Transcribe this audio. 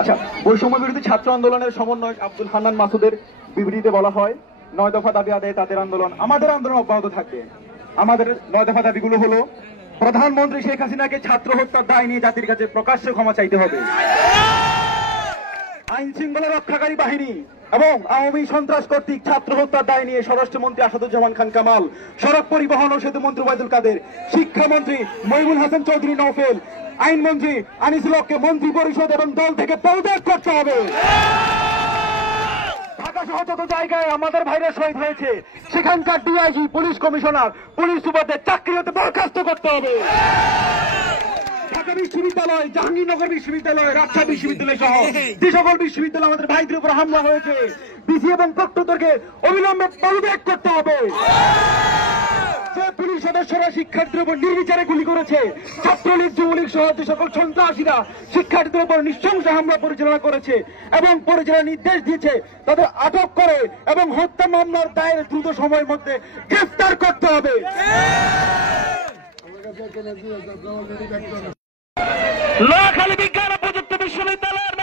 আচ্ছা, বৈষম্য বিরোধী ছাত্র আন্দোলনের সমন্বয়ক আব্দুল হান্নান মাসুদের বিবৃতিতে বলা হয়, 9 দফা দাবি আদায়ে তাদের আন্দোলন, আমাদের আন্দোলন অব্যাহত থাকবে। আমাদের 9 দফা দাবিগুলো হলো, প্রধানমন্ত্রী শেখ হাসিনাকে ছাত্র হত্যার দায় নিয়ে জাতির কাছে প্রকাশ্যে ক্ষমা চাইতে হবে। আইন শৃঙ্খলা রক্ষাকারী বাহিনী এবং আওয়ামী সন্ত্রাস কর্তৃক ছাত্র হত্যার দায় নিয়ে স্বরাষ্ট্রমন্ত্রী আসাদুজ্জামান খান কামাল, সড়ক পরিবহন ও সেতু মন্ত্রী ওবায়দুল কাদের, শিক্ষামন্ত্রী মইনুল হাসান চৌধুরী নওফেল, আইনমন্ত্রী আনিসুল হককে মন্ত্রী পরিষদ এবং দল থেকে পদত্যাগ করতে হবে। ঢাকা সহ যত জায়গায় আমাদের ভাইরা শহীদ হয়েছে সেখানকার ডিআইজি, পুলিশ কমিশনার, পুলিশ সুপারদের চাকরি হতে বরখাস্ত করতে হবে। ঢাকা বিশ্ববিদ্যালয়, জাহাঙ্গীরনগর বিশ্ববিদ্যালয়, রাজশাহী বিশ্ববিদ্যালয় সহ যে সকল বিশ্ববিদ্যালয় আমাদের ভাইদের উপর হামলা হয়েছে, ডিসি এবং প্রক্টরকে অবিলম্বে পদত্যাগ করতে হবে। যে পুলিশ সদস্যরা শিক্ষার্থীদের উপর নির্বিচারে গুলি করেছে, ছাত্রলীগ, যুবলীগ সহ যে সকল সন্ত্রাসীরা শিক্ষার্থীদের উপর নৃশংস হামলা পরিচালনা করেছে এবং পরিচালনার নির্দেশ দিয়েছে, তাদের আটক করে এবং হত্যা মামলার দায়ের দ্রুত সময়ের মধ্যে গ্রেফতার করতে হবে। নোয়াখালী বিজ্ঞান ও প্রযুক্তি বিশ্ববিদ্যালয়ের